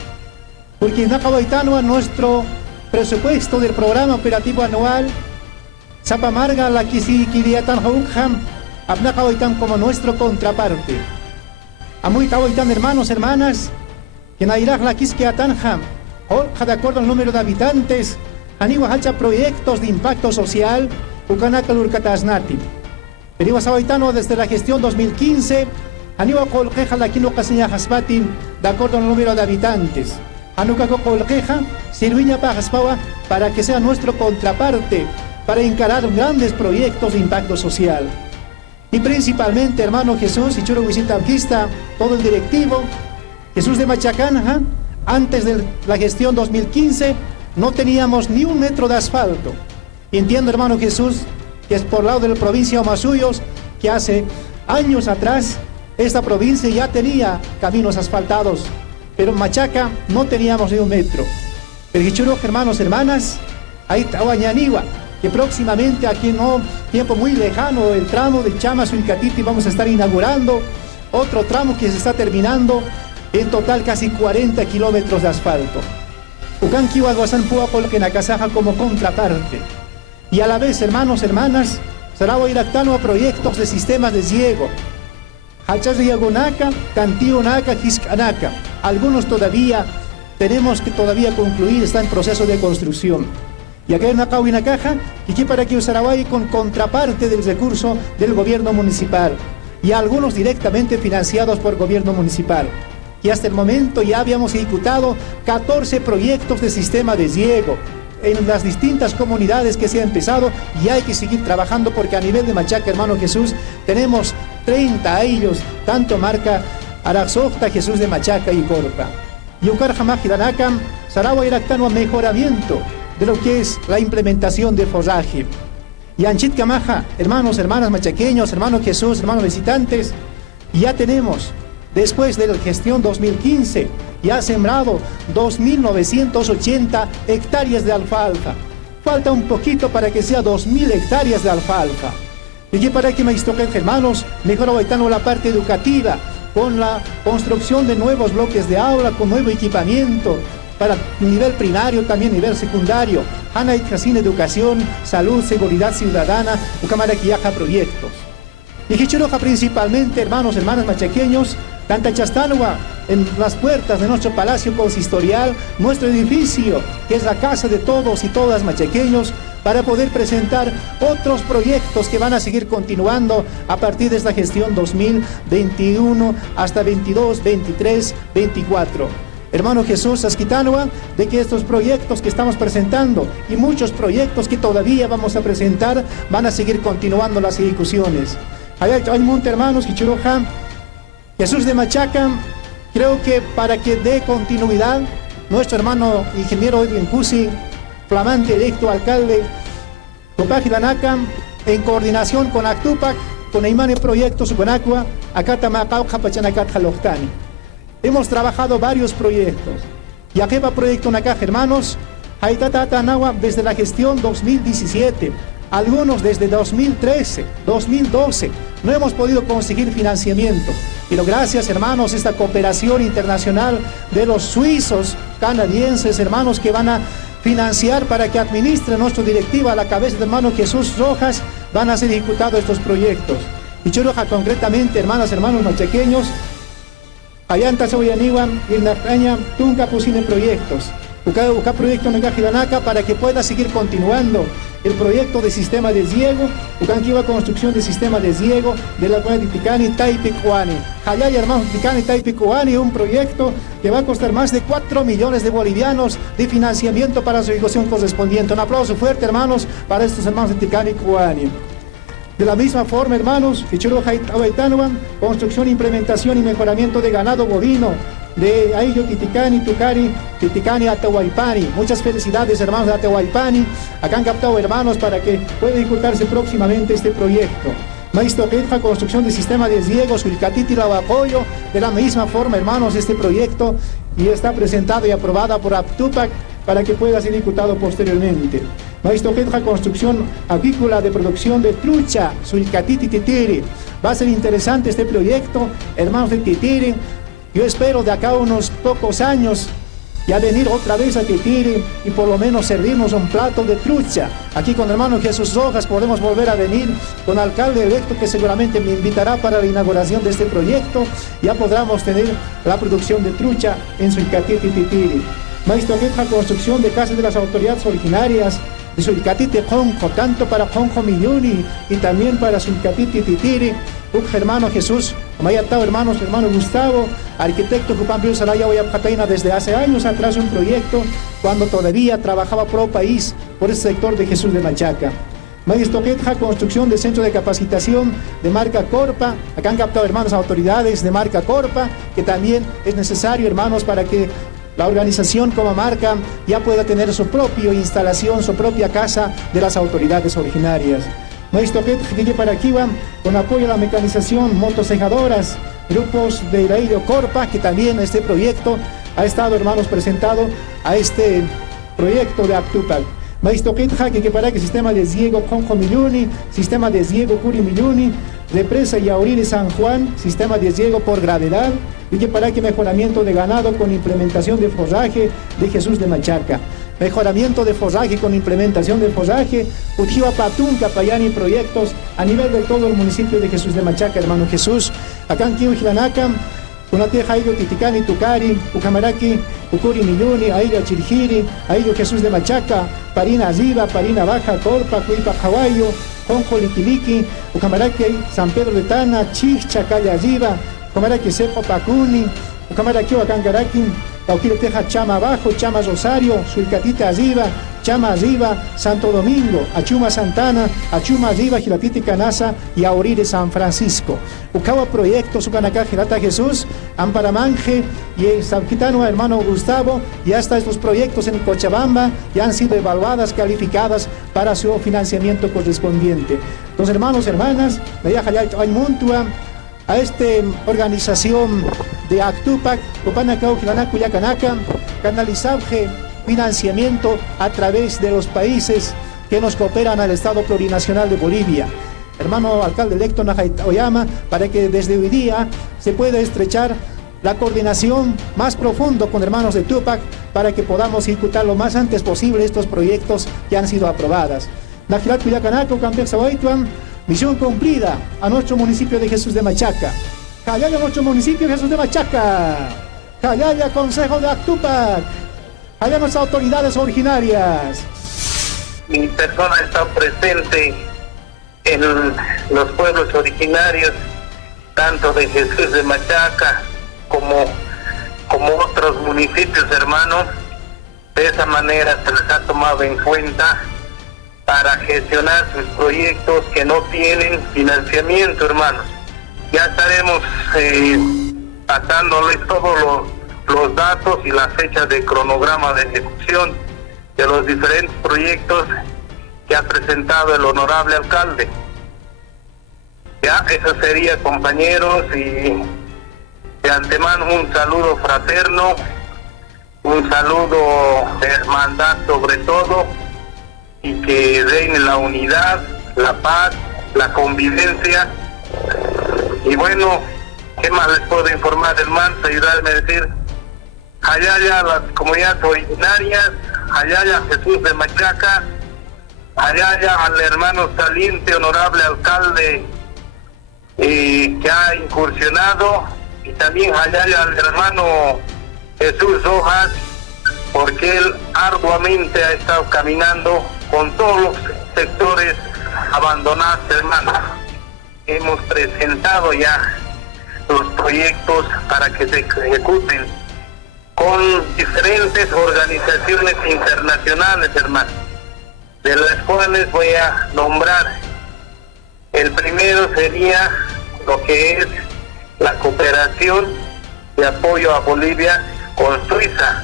Porque en Nacahuaitanua nuestro presupuesto del programa operativo anual, Zapamarga, la Kiriatan Haukham, Abnacahuaitan como nuestro contraparte. Amuy Cahuaitan, hermanas, que Nairaj la Kiskiatanham, de acuerdo al número de habitantes, Aniwa hacha proyectos de impacto social, Ucanaca Lurcatasnati. Periwa Sabaitano desde la gestión 2015, Aniwa Colqueja la Quino Casiña Haspatin, de acuerdo al número de habitantes. Anuka Colqueja, Sirviña Pajaspawa, para que sea nuestro contraparte, para encarar grandes proyectos de impacto social. Y principalmente, hermano Jesús y Churo Huizintamquista, todo el directivo, Jesús de Machacán, antes de la gestión 2015, no teníamos ni un metro de asfalto. Y entiendo, hermano Jesús, que es por lado de la provincia de Omasuyos, que hace años atrás esta provincia ya tenía caminos asfaltados, pero en Machaca no teníamos ni un metro. Pero Hichuro, hermanas, ahí estaba Ñaniwa, que próximamente aquí en un tiempo muy lejano, el tramo de Chama Suicatiti vamos a estar inaugurando, otro tramo que se está terminando, en total casi 40 kilómetros de asfalto. Ucanquiwa Guasán Puapol que Nakasaja como contraparte. Y a la vez, hermanos, hermanas, Sarabo Iractano a proyectos de sistemas de riego. Hachas de Yagonaka, Cantionaka, Quiscanaka. Algunos todavía tenemos que concluir, está en proceso de construcción. Y acá en una caja, y para que Usaraguay con contraparte del recurso del gobierno municipal. Y algunos directamente financiados por gobierno municipal. Y hasta el momento ya habíamos ejecutado 14 proyectos de sistema de riego en las distintas comunidades que se ha empezado, y hay que seguir trabajando porque a nivel de Machaca, hermano Jesús, tenemos 30 a ellos, tanto marca Araxofta, Jesús de Machaca y Corpa. Y Ucar Jamajidanakam, Saragua Iractano a mejoramiento de lo que es la implementación de forraje. Y Anchit Camaja, hermanos, hermanas machaqueños, hermano Jesús, hermanos visitantes, ya tenemos, después de la gestión 2015, ya ha sembrado 2.980 hectáreas de alfalfa. Falta un poquito para que sea 2.000 hectáreas de alfalfa. Y que para que me toquen, hermanos, mejora Baitano la parte educativa, con la construcción de nuevos bloques de aula, con nuevo equipamiento, para nivel primario, también nivel secundario. Hana y Casina Educación, Salud, Seguridad Ciudadana, Ucamaraquiaja proyectos. Y Hichiroja principalmente, hermanos, hermanas machaqueños, Tanta Chastanua, en las puertas de nuestro palacio consistorial, nuestro edificio, que es la casa de todos y todas machaqueños, para poder presentar otros proyectos que van a seguir continuando a partir de esta gestión 2021 hasta 22, 23, 24. Hermano Jesús Asquitanua, de que estos proyectos que estamos presentando y muchos proyectos que todavía vamos a presentar van a seguir continuando las ejecuciones. Hay monte, hermanos, Hichiroja, Jesús de Machaca, creo que para que dé continuidad, nuestro hermano ingeniero Edwin Cusi, flamante electo alcalde, Copajidanaka, en coordinación con Actupac, con Eimane Proyectos Guanacua, Acatamacau, Japachanacat, Jalojtani. Hemos trabajado varios proyectos. Y aquí va proyecto Nacaja, hermanos, Haitatatanawa desde la gestión 2017, algunos desde 2013, 2012, no hemos podido conseguir financiamiento. Pero gracias, hermanos, esta cooperación internacional de los suizos, canadienses, hermanos, que van a financiar para que administre nuestra directiva a la cabeza del hermano Jesús Rojas, van a ser ejecutados estos proyectos. Y Choroja, concretamente, hermanas, hermanos machaqueños, Ayanta Soyaniwan, Irnacaña, Tunca Pusine proyectos. Uca proyecto Negajidanaka para que pueda seguir continuando el proyecto de sistema de riego, Ucanquiva construcción de sistema de riego de la cuenca de Ticani, Taipicuani. Hayay, hermanos, Ticani, Taipicuani, un proyecto que va a costar más de 4 millones de bolivianos de financiamiento para su ejecución correspondiente. Un aplauso fuerte, hermanos, para estos hermanos de Ticani, Cuani. De la misma forma, hermanos, construcción, implementación y mejoramiento de ganado bovino, de Aillo, Titicani, Tucari, Titicani, Atahualpani. Muchas felicidades, hermanos de Atahualpani. Acá han captado, hermanos, para que pueda ejecutarse próximamente este proyecto. Maistoquetja, construcción de sistema de riego, Suilcatiti, Lavacoyo. De la misma forma, hermanos, este proyecto y está presentado y aprobado por Aptupac para que pueda ser ejecutado posteriormente. Maistoquetja, construcción avícola de producción de trucha, Suilcatiti, Titiri. Va a ser interesante este proyecto, hermanos de Titiri. Yo espero de acá a unos pocos años ya venir otra vez a Titiri y por lo menos servirnos un plato de trucha. Aquí con el hermano Jesús Rojas podemos volver a venir con el alcalde electo que seguramente me invitará para la inauguración de este proyecto. Ya podremos tener la producción de trucha en Suilcatiti, Titiri. Maistoquetja, construcción de casas de las autoridades originarias de Suilcatiti, Jonjo, tanto para Jonjo Milluni y también para Suilcatiti, Titiri. Hermano Jesús, hermano Gustavo, arquitecto Jupan Salaya Guayapataina desde hace años atrás un proyecto cuando todavía trabajaba pro país por el sector de Jesús de Machaca. Maistoquetja, construcción de centro de capacitación de marca Corpa. Acá han captado, hermanos, autoridades de marca Corpa, que también es necesario, hermanos, para que la organización como marca ya pueda tener su propia instalación, su propia casa de las autoridades originarias. Maistoquetja, que para aquí van con apoyo a la mecanización, motosejadoras, grupos de la IDO Corpa, que también este proyecto ha estado, hermanos, presentado a este proyecto de Actupac. Maistoquetja, que para que sistema de riego Jonjo Milluni, sistema de riego Curi Milluni, represa Yauriri San Juan, sistema de riego por gravedad, y que para que mejoramiento de ganado con implementación de forraje de Jesús de Machaca. Mejoramiento de forraje con implementación de forraje, Utjiwa Patún, Capayani, proyectos a nivel de todo el municipio de Jesús de Machaca, hermano Jesús. Acá en Kiujilanacam, Unateja Ayo Titicani, Tucari, Ucamaraki, Ucuri Milluni, Ayo Chirjiri, Ayo Jesús de Machaca, Parina Arriba, Parina Baja, Corpa, Cuipa Caballo, Jonjo Liquiliqui, Ucamaraki, San Pedro de Tana, Chicha, Calle Arriba, Ucamaraki Sepa Pacuni, Ucamaraki Wacangaraki, Pauquile Teja Chama Abajo, Chama Rosario, Suicatita Arriba, Chama Arriba, Santo Domingo, Achuma Santana, Achuma Arriba, Gilatiti Canasa y Aurire San Francisco. Ucawa proyectos, Ucanacá, Gilata Jesús, Amparamanje y el Sabquitano hermano Gustavo, y hasta estos proyectos en Cochabamba ya han sido evaluadas, calificadas para su financiamiento correspondiente. Los hermanos, hermanas, a esta organización de Actupac, Copanacao, Gilanacu, Yacanaca, canalizarse financiamiento a través de los países que nos cooperan al Estado Plurinacional de Bolivia. Hermano alcalde electo Najay Oyama, para que desde hoy día se pueda estrechar la coordinación más profundo con hermanos de Tupac para que podamos ejecutar lo más antes posible estos proyectos que han sido aprobadas. Najilat Cuyacanaco, Campeón Sabaituan, misión cumplida a nuestro municipio de Jesús de Machaca. Callaya, nuestro municipio de Jesús de Machaca. Callaya, Consejo de Actupac. Allá nuestras autoridades originarias. Mi persona está presente en los pueblos originarios, tanto de Jesús de Machaca como otros municipios hermanos. De esa manera se les ha tomado en cuenta para gestionar sus proyectos que no tienen financiamiento, hermanos. Ya estaremos pasándoles todos los datos y las fechas de cronograma de ejecución de los diferentes proyectos que ha presentado el honorable alcalde. Ya, eso sería, compañeros, y de antemano un saludo fraterno, un saludo de hermandad sobre todo, y que reine la unidad, la paz, la convivencia. Y bueno, ¿qué más les puedo informar, hermanos? Ayudarme a decir, allá ya las comunidades originarias, allá ya Jesús de Machaca, allá ya al hermano saliente, honorable alcalde, que ha incursionado, y también allá ya al hermano Jesús Rojas, porque él arduamente ha estado caminando con todos los sectores abandonados, hermanos. Hemos presentado ya los proyectos para que se ejecuten con diferentes organizaciones internacionales, hermanos, de las cuales voy a nombrar. El primero sería lo que es la cooperación de apoyo a Bolivia con Suiza.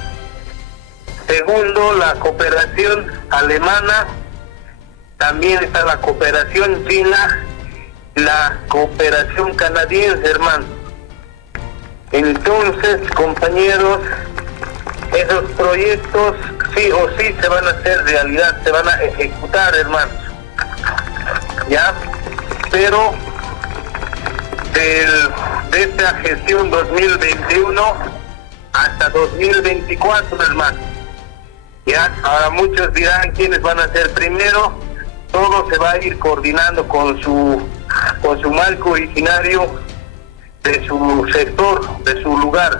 Segundo, la cooperación alemana. También está la cooperación china, la cooperación canadiense, hermano. Entonces, compañeros, esos proyectos sí o sí se van a hacer realidad, se van a ejecutar, hermanos. ¿Ya? Pero de esta gestión 2021 hasta 2024, hermano. Ya, ahora muchos dirán quiénes van a ser primero. Todo se va a ir coordinando con su marco originario de su sector, de su lugar.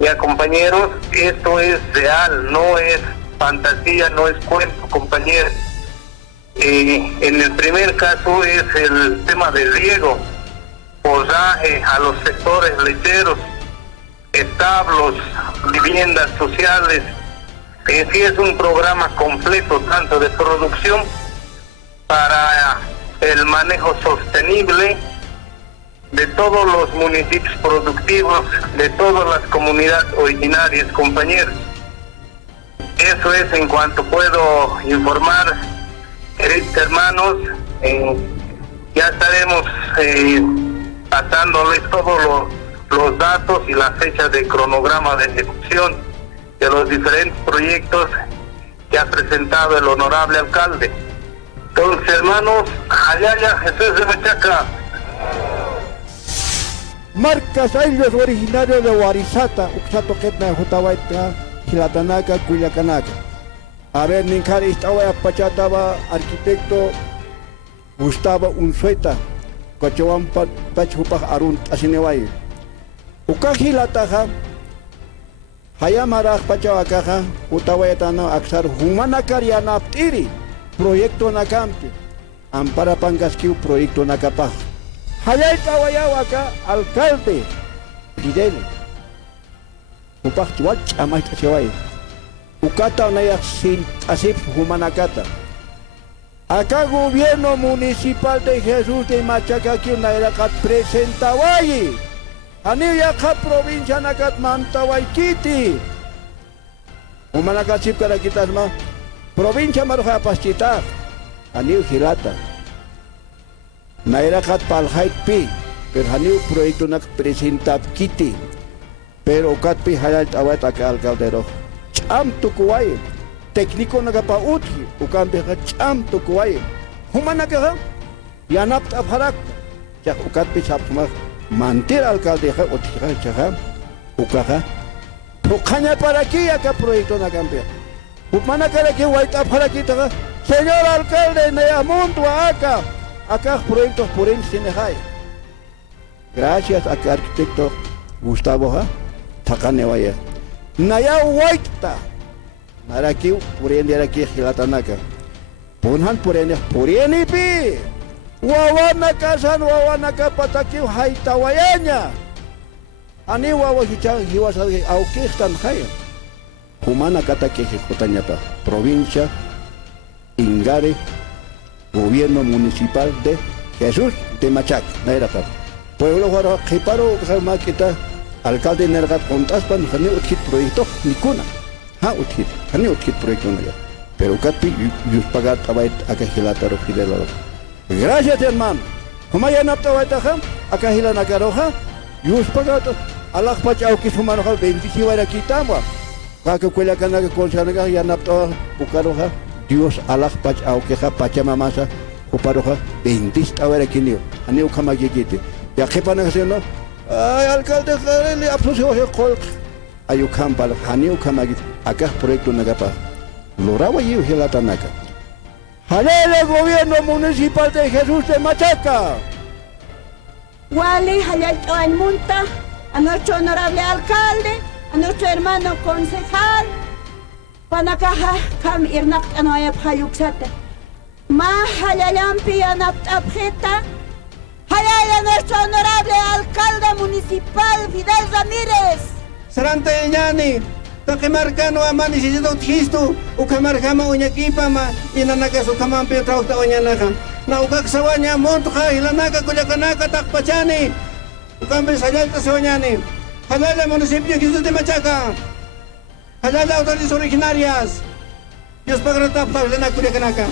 Ya, compañeros, esto es real, no es fantasía, no es cuento, compañeros. En el primer caso es el tema del riego, forraje a los sectores lecheros, establos, viviendas sociales. Sí, es un programa completo, tanto de producción para el manejo sostenible de todos los municipios productivos, de todas las comunidades originarias, compañeros. Eso es en cuanto puedo informar, queridos hermanos. Ya estaremos pasándoles todos los datos y las fechas de cronograma de ejecución de los diferentes proyectos que ha presentado el honorable alcalde. Entonces, hermanos, allá ya Jesús de Machaca, marcas ayllos originarios de Warisata, Uxato Ketna Jutawaita, Gilatanaka, Cuyacanaka. A ver, Ninkari estaba Pachataba, arquitecto Gustavo Unsueta, Cochawan Pachupa Arun Asineway. Ukajilataja, Hayamaraj Pachawakaja, Utawayatana, Axar, Humanakariana Ptiri, Proyecto Nakampi, Ampara Pangasquiu, Proyecto Nakapaj. Hayaytawayawaka, alcalde, Fidel, Upachwach Amaitachaway. Ukata Nayak Asif Humanakata. Acá gobierno municipal de Jesús de Machaca que una era que presentaba allí. Aniyaka provincia nakat mantaway kiti. Humanakasip para quitar más. Provincia maruja pastita. Aniu Hilata. Naira kat palhait pi. Pero aniu proyecto nak presenta kiti. Pero kat pi hayat awat acá alcaldero. Cham tukuay. Técnico nagapa uthi, ukambe cham tukuay. Humanaka yanap abharak. Ya ukat pi chapma mantir alcalde ha uthi chaha ukaha. Pukanya para aquí acá proyecto nakambe. Humanaka que white abharaki taga. Señor alcalde neamunto acá. Acá proyectos por él sin hay. Gracias a arquitecto Gustavo ha takanewaya. Naya white ta. Naraki puriende aquí Gilatanaka. Punhan puriende purieni pi. Wawanaka san wawanaka pataki haitawayanya. Ani wawa hiwas aukistan haya. Humana kataki hikutanyapa. Provincia Ingare, Gobierno Municipal de Jesús de Machac, Nairaka. Pueblo Guaro, Jiparo, Maquita, alcalde Nergat Contaspan, Jane Utkit proyecto, Nikuna. Ha Utkit, Jane Utkit proyecto Naya. Pero Katpi, Yus Pagat Abait, Akahilata Rofidela. Gracias, hermano. Humayan Aptawataha, Akahila Nakaroja, Yus Pagato, Allah Pachau Kisumanoja, 25 era Kitama. Kaka Kuela Kanaka Consanaga, Yanapta, Ukaroja. Dios Allah Pachau Keja Pachamamasa, Uparoja, 20 ahora Kinio, Aneu Kamagiti. Ya que van a hacerlo, alcalde le absorbió el colc. Ayukampal, Haneu Kamagit, acá proyecto Nagapa. Loraba y Gilatanaka. Jalele Gobierno Municipal de Jesús de Machaca. Wale, Jalel Munta, a nuestro honorable alcalde, a nuestro hermano concejal. Panakaha kam irnak anoya payuksate. Ma halalampi anap abjeta. Halala nuestro honorable alcalde municipal Fidel Ramírez. Sarante ñani, takemarcano amani si do tisto, ukamarkama uñakipa ma inanaka su kamampi trauta uñanaka. Na ukak sawanya montuha ilanaka kuyakanaka takpachani. Ukambe sayalta soñani. Halala municipio Jesús de Machaca. Halala autoridades originarias. Dios pagará la Curiacanaca.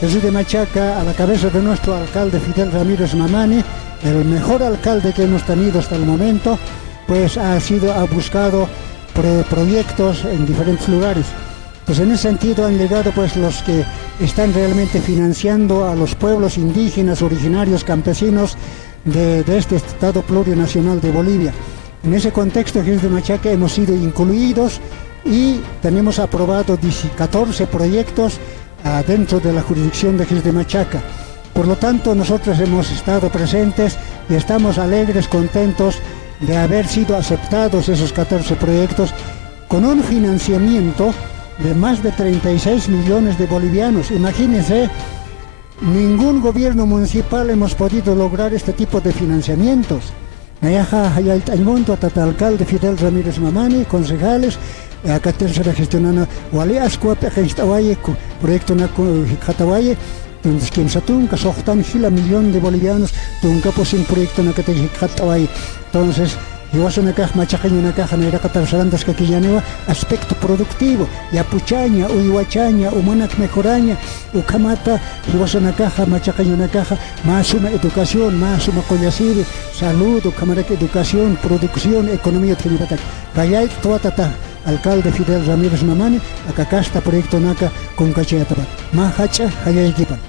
Jesús de Machaca, a la cabeza de nuestro alcalde Fidel Ramírez Mamani, el mejor alcalde que hemos tenido hasta el momento, pues ha buscado proyectos en diferentes lugares. Pues en ese sentido han llegado pues los que están realmente financiando a los pueblos indígenas, originarios, campesinos de este Estado plurinacional de Bolivia. En ese contexto, Jesús de Machaca, hemos sido incluidos y tenemos aprobado 14 proyectos dentro de la jurisdicción de Jesús de Machaca. Por lo tanto, nosotros hemos estado presentes y estamos alegres, contentos de haber sido aceptados esos 14 proyectos con un financiamiento de más de 36 millones de bolivianos. Imagínense, ningún gobierno municipal hemos podido lograr este tipo de financiamientos. Nayaja Hayalt Aymonto, alcalde Fidel Ramírez Mamani, concejales, acá tercera gestionana Wali Ascuape, Gestawaye, proyecto Naco Hikatawaye, donde es quien satun, Casochtan, Gila, millón de bolivianos, Tunca, pues un proyecto Nakate Hikatawaye. Entonces, Iwaso una caja, machacaña una caja, naira catarsarandas que quillanewa, aspecto productivo, yapuchaña, uiwachaña, umanak mejoraña, ukamata, iwaso una caja, machacaña una caja, más una educación, más una collasive, salud, ukamarek educación, producción, economía trinitaria. Kayay, tuatata, alcalde Fidel Ramírez Mamani, acacasta proyecto naca con cachetabat. Mahacha, hayay kipan.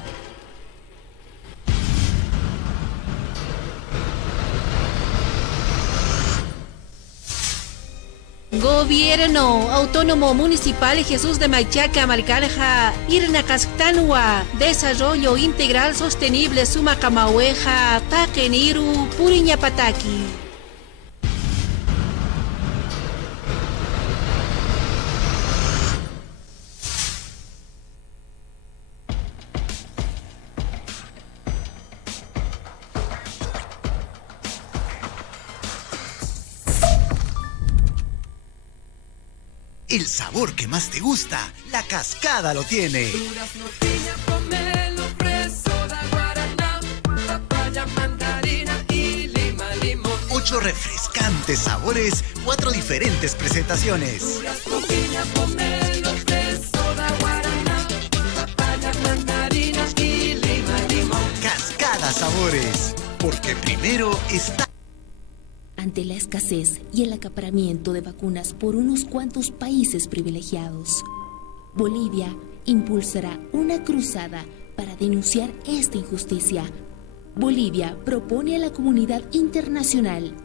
Gobierno Autónomo Municipal Jesús de Machaca, Marcanja, Irnacasctanua, Desarrollo Integral Sostenible Sumacamahueja, Taqueniru, Puriñapataki. El sabor que más te gusta, La Cascada lo tiene. Durazno, piña, pomelo, fresa, guaraná, papaya, mandarina y lima, limón. 8 refrescantes sabores, 4 diferentes presentaciones. Durazno, piña, pomelo, fresa, guaraná, papaya, mandarina y lima, limón. Cascada Sabores, porque primero está... Ante la escasez y el acaparamiento de vacunas por unos cuantos países privilegiados, Bolivia impulsará una cruzada para denunciar esta injusticia. Bolivia propone a la comunidad internacional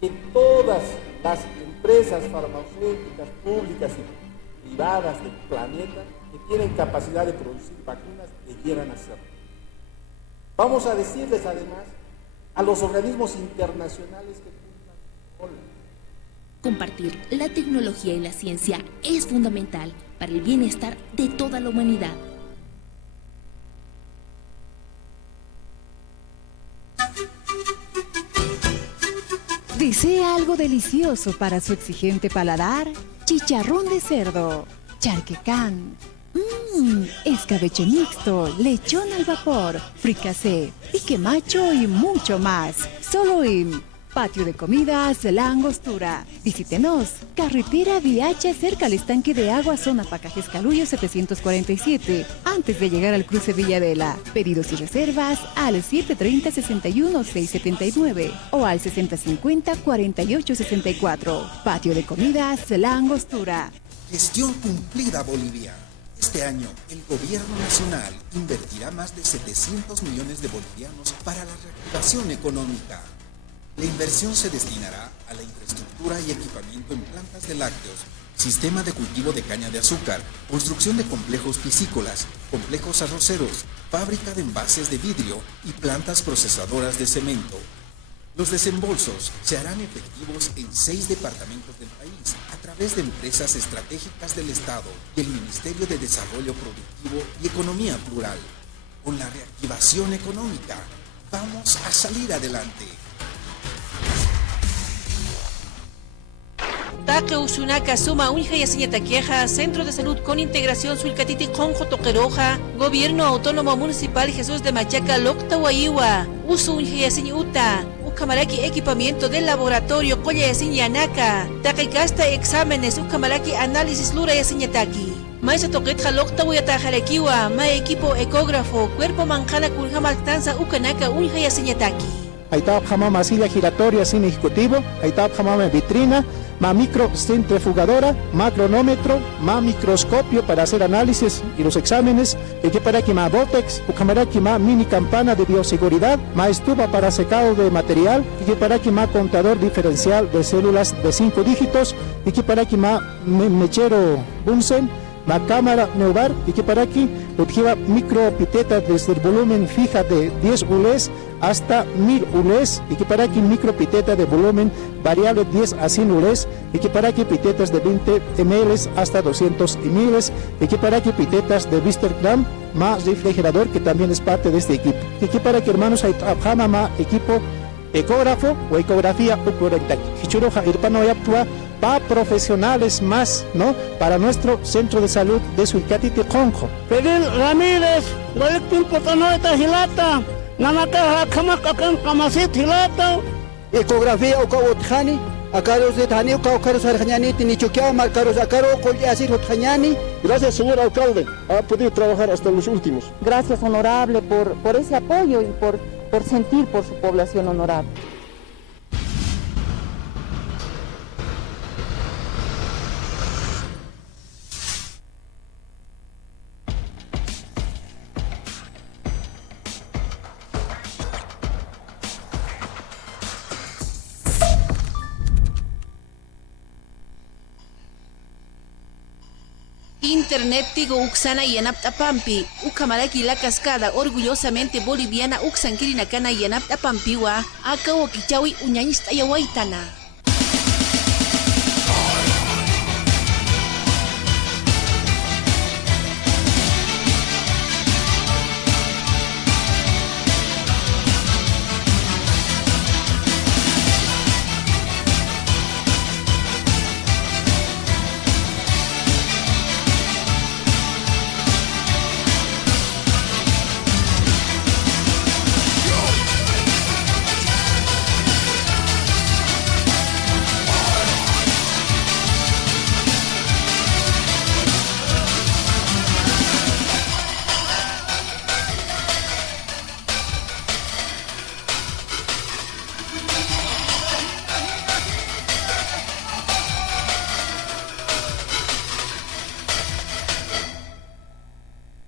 que todas las empresas farmacéuticas públicas y privadas del planeta que tienen capacidad de producir vacunas debieran hacerlo. Vamos a decirles además a los organismos internacionales que compartir la tecnología y la ciencia es fundamental para el bienestar de toda la humanidad. ¿Desea algo delicioso para su exigente paladar? Chicharrón de cerdo, charquecán, escabeche mixto, lechón al vapor, fricasé, pique macho y mucho más. Solo en Patio de Comidas La Angostura. Visítenos. Carretera Viacha, cerca al estanque de agua, zona Pacajes Caluyo 747. Antes de llegar al cruce Villadela. Pedidos y reservas al 730-61-679 o al 6050-4864. Patio de Comidas La Angostura. Gestión cumplida, Bolivia. Este año, el gobierno nacional invertirá más de 700 millones de bolivianos para la reactivación económica. La inversión se destinará a la infraestructura y equipamiento en plantas de lácteos, sistema de cultivo de caña de azúcar, construcción de complejos piscícolas, complejos arroceros, fábrica de envases de vidrio y plantas procesadoras de cemento. Los desembolsos se harán efectivos en 6 departamentos del país a través de empresas estratégicas del Estado y el Ministerio de Desarrollo Productivo y Economía Plural. Con la reactivación económica, vamos a salir adelante. Taque Usunaka Suma Unja y Taqueja, Centro de Salud con Integración Suilcatiti Conjo Toqueroja, Gobierno Autónomo Municipal Jesús de Machaca Locta Guayua, Usu Unja y Uta, Ucamaraki Equipamiento del Laboratorio Colla y Yanaka, Taquecasta Exámenes, Ucamaraki Análisis Lura y Taki. Maisa Toquetja Locta Guayatajarekiwa, Ma Equipo Ecógrafo, Cuerpo Manjana Kuljamaltanza Ucanaka Unja y Taki. Ahí está jamama silla giratoria sin ejecutivo, ahí está jamama vitrina, más microcentrifugadora, más cronómetro, más microscopio para hacer análisis y los exámenes, y que para aquí más Botex, más mini campana de bioseguridad, más estufa para secado de material, y que para aquí más contador diferencial de células de 5 dígitos, y que para aquí más mechero Bunsen, más cámara Neubar, y que para aquí utiliza micropipeta desde el volumen fija de 10 ULES hasta 1000 ULES, y que para aquí micropipeta de volumen variable 10 a 100 ULES, y que para aquí pitetas de 20 ml hasta 200 ml, y que para aquí pitetas de Vistergram más refrigerador, que también es parte de este equipo. Y que para que hermanos hay más equipo ecógrafo o ecografía ucurecta. Hichuroja irpano yaptua para profesionales más, ¿no? Para nuestro centro de salud de Suilcatiti Conjo. Pedil Ramírez, Gualectin Potanoeta Hilata, Nanaka Kamakakan Kamasit Hilata. Ecografía Ukautjani, Akaros de Tani, Ukaros Arjani, Tinichukia, Marcaros Acaro, Colyasir Otjani. Gracias, señor alcalde. Ha podido trabajar hasta los últimos. Gracias, honorable, por ese apoyo y por sentir por su población honorable. Internet tigo uksana yanap apampi, ukamaraki la cascada orgullosamente boliviana uksankiri nakana yanap apampiwa, akawo kichawi uñañista yawaitana.